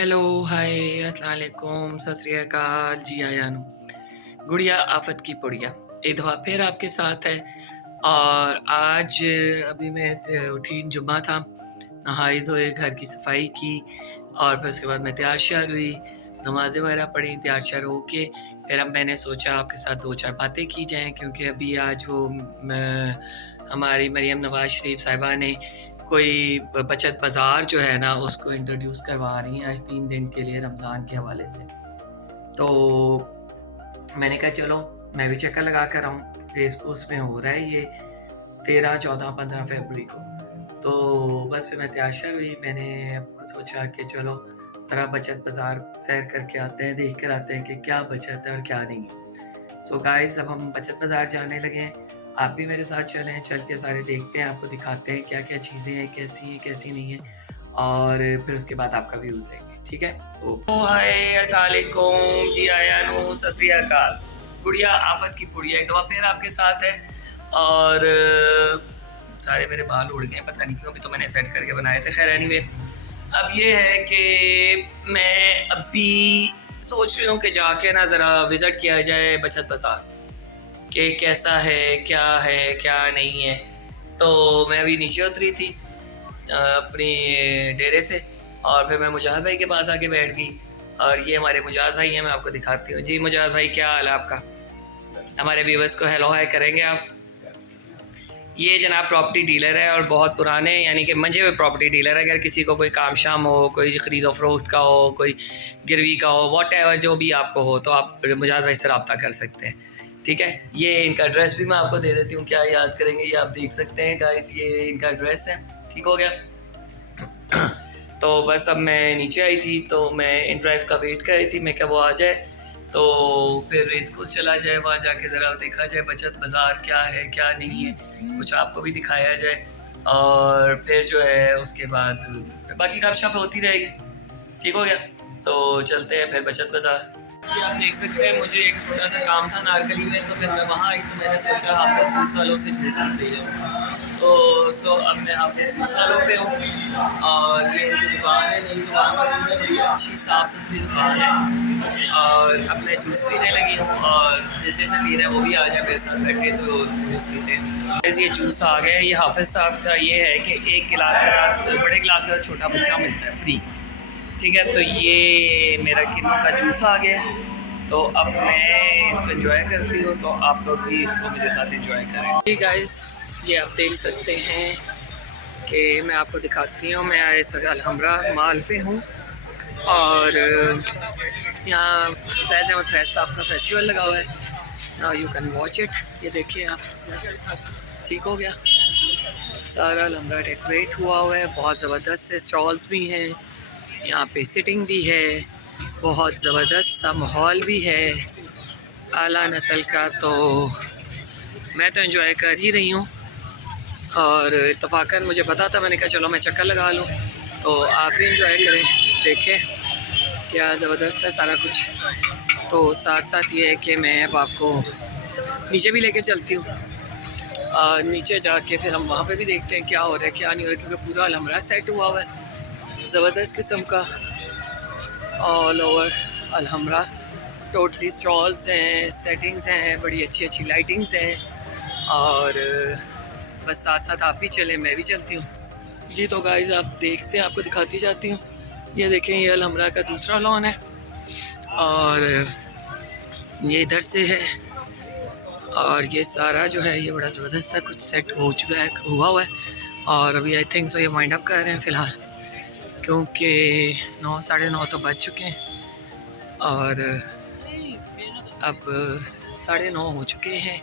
Hello, हाय, अस्सलाम वालेकुम, सत श्री अकाल, जी आयानु। गुड़िया आफत की पुड़िया एक दफ़ा फिर आपके साथ है। और आज अभी मैं उठी, जुम्मा था, नहाई धोए, घर की सफाई की और फिर उसके बाद मैं तैयार श्यार हुई, नमाज़ें वगैरह पढ़ी, तैयार श्यार होके फिर अब मैंने सोचा आपके साथ दो चार बातें की जाएँ, क्योंकि अभी आज वो हमारी मरियम नवाज शरीफ साहिबा ने कोई बचत बाज़ार जो है ना उसको इंट्रोड्यूस करवा रही हैं आज 3 दिन के लिए रमज़ान के हवाले से। तो मैंने कहा चलो मैं भी चक्कर लगा कर आऊँ। रेस कोर्स में हो रहा है ये 13, 14, 15 फरवरी को। तो बस फिर मैं तैयार श्यार हुई, मैंने आपको सोचा कि चलो ज़रा बचत बाज़ार सैर करके आते हैं, देख कर आते हैं कि क्या बचत है और क्या नहीं है। सो गाइस, अब हम बचत बाज़ार जाने लगे हैं, आप भी मेरे साथ चलें, चल के सारे देखते हैं, आपको दिखाते हैं क्या क्या चीज़ें हैं, कैसी नहीं है, और फिर उसके बाद आपका व्यूज़ देंगे, ठीक है। हाय, अस्सलाम वालेकुम, जी आयानु, सत श्री अकाल। गुड़िया आफत की पुड़िया एक दफ़ा फिर आपके साथ है। और सारे मेरे बाल उड़ गए, पता नहीं क्यों, अभी तो मैंने सेट करके बनाए थे। खैर एनीवे, अब ये है कि मैं अभी सोच रही हूँ कि जाके ना ज़रा विज़िट किया जाए बचत बाज़ार, कि कैसा है क्या नहीं है। तो मैं अभी नीचे उतरी थी अपनी डेरे से, और फिर मैं मुजाहिद भाई के पास आके बैठ गई। और ये हमारे मुजाहिद भाई हैं, मैं आपको दिखाती हूँ। जी मुजाहिद भाई, क्या हाल है आपका? हमारे व्यूअर्स को हेलो हाय करेंगे आप? ये जनाब प्रॉपर्टी डीलर है और बहुत पुराने, यानी कि मंझे हुए प्रॉपर्टी डीलर है। अगर किसी को कोई काम शाम हो, कोई ख़रीदो फरोख्त का हो, कोई गिरवी का हो, वॉट एवर जो भी आपको हो, तो आप मुजाहिद भाई से रब्ता कर सकते हैं, ठीक है। ये इनका एड्रेस भी मैं आपको दे देती हूँ, क्या याद करेंगे, ये आप देख सकते हैं गाइस, ये इनका एड्रेस है, ठीक हो गया। तो बस अब मैं नीचे आई थी, तो मैं इन ड्राइव का वेट कर रही थी, मैं क्या वो आ जाए तो फिर रेस कोर्स चला जाए, वहाँ जाके ज़रा देखा जाए बचत बाज़ार क्या है क्या नहीं है, कुछ आपको भी दिखाया जाए, और फिर जो है उसके बाद बाकी गपशप होती रहेगी, ठीक हो गया। तो चलते हैं फिर बचत बाज़ार। ये आप देख सकते हैं, मुझे एक छोटा सा काम था नारकली में, तो फिर मैं वहाँ आई, तो मैंने सोचा हाफिज़ जूस वालों से जूस ले जाऊँ। तो अब मैं हाफिज़ जूस वालों पे हूँ, और ये इनकी दुकान है, नई दुकान है, बड़ी अच्छी साफ़ सुथरी दुकान है। और अब मैं जूस पीने लगी हूँ, और जैसे पी रहा है वो भी आ जाए मेरे साथ बैठे तो जूस पीते हैं। जैसे ये जूस आ गया, ये हाफिज़ साहब का ये है कि एक गिलास के साथ बड़े गिलास का छोटा बच्चा मिलता है फ्री, ठीक है। तो ये मेरा किन्नू का जूस आ गया, तो अब मैं इसको एंजॉय करती हूँ, तो आप लोग भी इसको मेरे साथ एंजॉय करें। जी गाइस, ये आप देख सकते हैं कि मैं आपको दिखाती हूँ, मैं इस वक्त अलहमरा माल पे हूँ, और यहाँ फैज़ अहमद फैज़ साहब का फेस्टिवल लगा हुआ है। Now you can watch it, ये देखिए आप, ठीक हो गया, सारा अलहमरा डेकोरेट हुआ है, बहुत ज़बरदस्त से स्टॉल्स भी हैं, यहाँ पे सिटिंग भी है, बहुत ज़बरदस्त सा माहौल भी है आला नस्ल का। तो मैं तो एंजॉय कर ही रही हूँ, और इत्तफाकन मुझे पता था, मैंने कहा चलो मैं चक्कर लगा लूँ, तो आप भी एंजॉय करें, देखें क्या ज़बरदस्त है सारा कुछ। तो साथ साथ ये है कि मैं अब आपको नीचे भी लेके चलती हूँ, और नीचे जाके फिर हम वहाँ पे भी देखते हैं क्या हो रहा है क्या नहीं हो रहा है, क्योंकि पूरा अलहमरा सेट हुआ हुआ है ज़बरदस्त किस्म का, all over Alhamra totally stalls हैं, सेटिंग्स हैं, बड़ी अच्छी अच्छी लाइटिंग्स हैं, और बस साथ साथ आप भी चलें, मैं भी चलती हूँ। जी तो गाइस, आप देखते हैं, आपको दिखाती जाती हूँ। ये देखें, ये अलहमरा का दूसरा लॉन है, और ये इधर से है, और ये सारा जो है ये बड़ा ज़बरदस्त सा कुछ सेट हो चुका है, हुआ है। और अभी आई थिंक सो ये वाइंड अप कर रहे हैं फ़िलहाल, क्योंकि 9, साढ़े 9 तो बज चुके हैं, और अब 9:30 हो चुके हैं।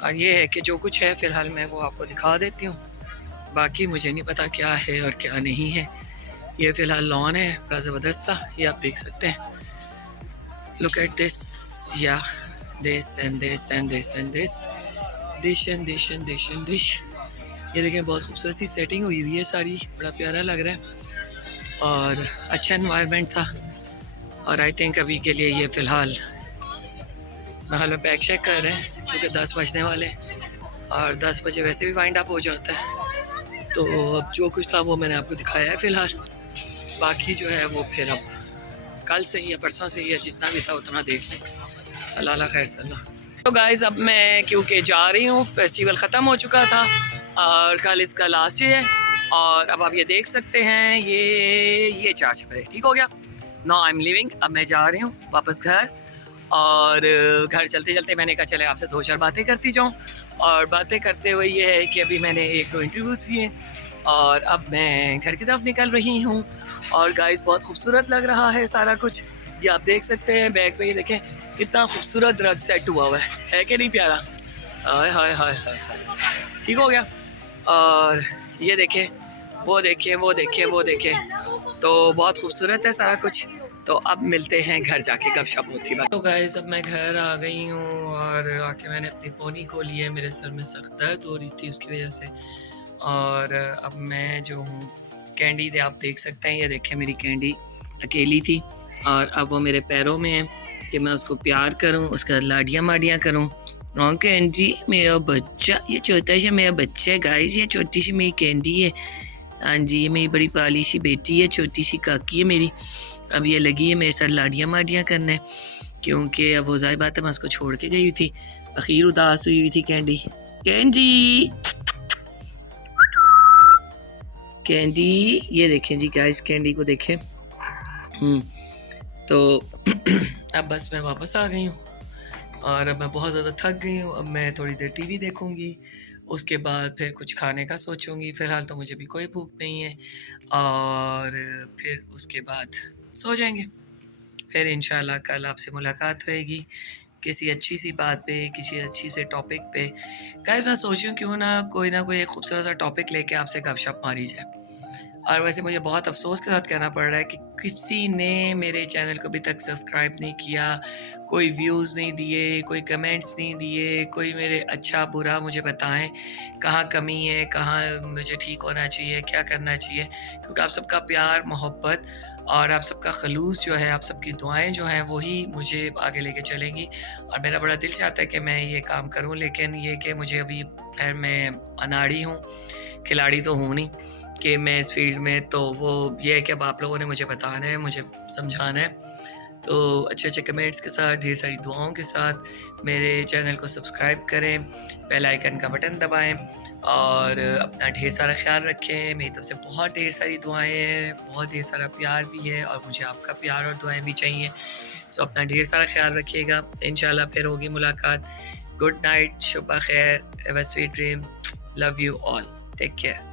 और ये है कि जो कुछ है फ़िलहाल मैं वो आपको दिखा देती हूँ, बाकी मुझे नहीं पता क्या है और क्या नहीं है। ये फ़िलहाल लॉन है बड़ा ज़बरदस्त सा, ये आप देख सकते हैं, लुक एट दिस, या this and this and this and this, दिश एंड दिश एंड दिश एंड दिश। ये देखें, बहुत खूबसूरत सी सेटिंग हुई हुई है सारी, बड़ा प्यारा लग रहा है, और अच्छा एनवायरनमेंट था। और आई थिंक अभी के लिए ये फ़िलहाल में पैक चेक कर रहे हैं, क्योंकि 10 बजने वाले हैं, और 10 बजे वैसे भी वाइंड अप हो जाता है। तो अब जो कुछ था वो मैंने आपको दिखाया है फ़िलहाल, बाकी जो है वो फिर अब कल से ही या परसों से ही, जितना भी था उतना देख लें। अल्लाह खैर सल्ला। तो गाइस अब मैं क्योंकि जा रही हूँ, फेस्टिवल ख़त्म हो चुका था और कल इसका लास्ट डे है। और अब आप ये देख सकते हैं, ये 4 छपरे ठीक हो गया। Now I am living. अब मैं जा रही हूँ वापस घर। और घर चलते चलते मैंने कहा चले आपसे 2-4 बातें करती जाऊँ। और बातें करते हुए ये है कि अभी मैंने 1-2 इंटरव्यूज़ लिए और अब मैं घर की तरफ निकल रही हूँ। और गाइस बहुत खूबसूरत लग रहा है सारा कुछ, ये आप देख सकते हैं बैक पे। ये देखें कितना खूबसूरत रंग सेट हुआ हुआ है कि नहीं प्यारा? हाय हाय हाय हाय हाय, ठीक हो गया। और ये देखें, वो देखें, वो देखें, वो देखें, तो बहुत खूबसूरत है सारा कुछ। तो अब मिलते हैं घर जाके, गपशप होती बात। तो गाइस अब मैं घर आ गई हूँ और आके मैंने अपनी पोनी खोली है। मेरे सर में सख्त दर्द हो रही थी उसकी वजह से। और अब मैं जो हूँ कैंडी आप देख सकते हैं, ये देखें मेरी कैंडी अकेली थी और अब वो मेरे पैरों में है कि मैं उसको प्यार करूं, उसका लाडियाँ माडियाँ करूं। हाँ कैंडी मेरा बच्चा, ये छोटा सा मेरा बच्चा है गाइस, ये छोटी सी मेरी कैंडी है। हाँ जी, ये मेरी बड़ी पाली सी बेटी है, छोटी सी काकी है मेरी। अब ये लगी है मेरे साथ लाडियाँ माडियाँ करने, क्योंकि अब वो ज़ाहिर बात है मैं उसको छोड़ के गई थी। आखिर उदास हुई थी कैंडी। कैंडी कैंडी, ये देखें जी गाइस, कैंडी को देखें। तो अब बस मैं वापस आ गई हूँ और अब मैं बहुत ज़्यादा थक गई हूँ। अब मैं थोड़ी देर टीवी देखूँगी, उसके बाद फिर कुछ खाने का सोचूंगी। फ़िलहाल तो मुझे भी कोई भूख नहीं है और फिर उसके बाद सो जाएंगे। फिर इंशाल्लाह कल आपसे मुलाकात होएगी किसी अच्छी सी बात पे, किसी अच्छी से टॉपिक पे। गाइस मैं सोच रही हूँ क्यों ना कोई एक खूबसूरत सा टॉपिक लेके आपसे गपशप मारी जाए। और वैसे मुझे बहुत अफसोस के साथ कहना पड़ रहा है कि किसी ने मेरे चैनल को अभी तक सब्सक्राइब नहीं किया, कोई व्यूज़ नहीं दिए, कोई कमेंट्स नहीं दिए, कोई मेरे अच्छा बुरा मुझे बताएं कहाँ कमी है, कहाँ मुझे ठीक होना चाहिए, क्या करना चाहिए। क्योंकि आप सबका प्यार मोहब्बत और आप सबका खलूस जो है, आप सबकी दुआएं जो हैं, वही मुझे आगे लेके चलेंगी। और मेरा बड़ा दिल चाहता है कि मैं ये काम करूं, लेकिन ये कि मुझे अभी खैर मैं अनाड़ी हूँ, खिलाड़ी तो हूँ नहीं कि मैं इस फील्ड में। तो वो ये है कि अब आप लोगों ने मुझे बताना है, मुझे समझाना है। तो अच्छे अच्छे कमेंट्स के साथ, ढेर सारी दुआओं के साथ मेरे चैनल को सब्सक्राइब करें, बेल आइकन का बटन दबाएं और अपना ढेर सारा ख्याल रखें। मेरी तरफ से बहुत ढेर सारी दुआएं हैं, बहुत ढेर सारा प्यार भी है और मुझे आपका प्यार और दुआएं भी चाहिए। सो अपना ढेर सारा ख्याल रखिएगा। इंशाल्लाह फिर होगी मुलाकात। गुड नाइट, शुभ खैर, have a sweet dream, love you all, take care.